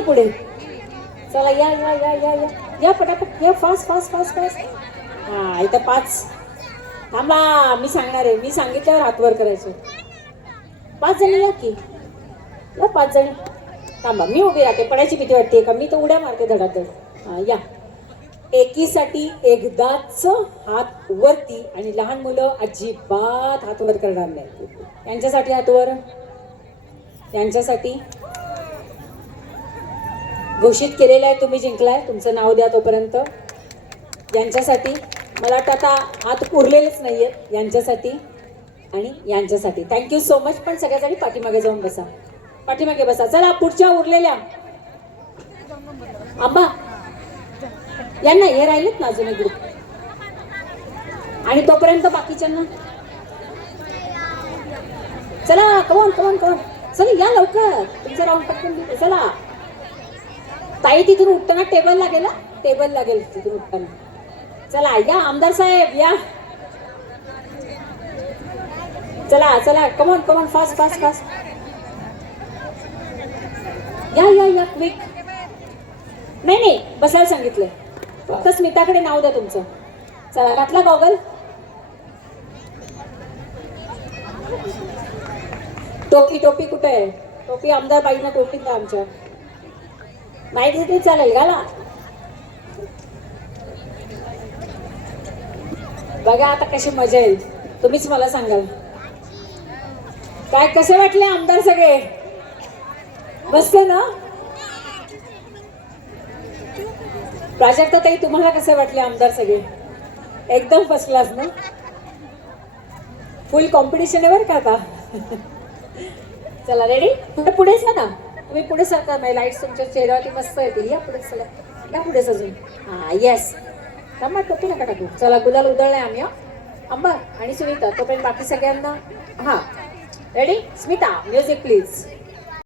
या पुढे. चला या या या या या या पटापट या. Fast fast fast fast. हा इथं 5. थांबा मी सांगणार आहे. मी सांगितल्यावर हात वर करायचे. 5 जणी या की. या 5 जणी. थांबा मी उभी राहते. पडायची भीती वाटते का? मी तर उड्या मारते धडाधड. हा या. एकीसाठी एकदाच हात वरती. आणि लहान मुलं अजिबात हात वर करणार नाही. यांच्यासाठी हात वर. यांच्यासाठी घोषित केलेलं आहे. तुम्ही जिंकलाय. तुमचं नाव द्या तोपर्यंत. यांच्यासाठी मला वाटतं आता हात उरलेलेच नाही आहेत. यांच्यासाठी आणि यांच्यासाठी. Thank you so much. पण सगळ्याजणी पाठीमागे जाऊन बसा. पाठीमागे बसा. चला पुढच्या उरलेल्या आंबा यांना हे राहिलेत ना अजून एक ग्रुप. आणि तोपर्यंत बाकीच्यांना चला. Come on come on come on. चला या लवकर. तुमचं राऊंड पटकन. चला ताई तिथून उठताना टेबल लागेल. टेबल लागेल तिथून उठताना. चला या आमदार साहेब या. चला चला come on come on. Fast fast fast. या या या क्विक. नाही नाही बसायला सांगितलंय. फक्त स्मिताकडे नाव द्या तुमचं. चला घातला गॉगल. टोपी टोपी कुठे आहे? टोपी आमदार बाईंना टोपी द्या आमच्या. नाही तिथे चालेल घाला. बघा आता कशी मजा येईल. तुम्हीच मला सांगाल. काय कसे वाटले आमदार सगळे? मस्त ना? प्राजक्ता ताई तुम्हाला कसे वाटले आमदार सगळे? एकदम फर्स्ट क्लास ना? फुल कॉम्पिटिशन आहे बरं का आता. चला रेडी? पुढेच ना. तुम्ही पुढे सरका. नाही लाईट्स तुमच्या चेहऱ्यावरती मस्त येतील. या पुढे चला. या पुढेच अजून. हा येस. थांबा टोपी नका टाकू. चला गुलाल उधळलाय आम्ही. अंबा आणि सुनीता तोपर्यंत बाकी सगळ्यांना. हा रेडी? Smita music please.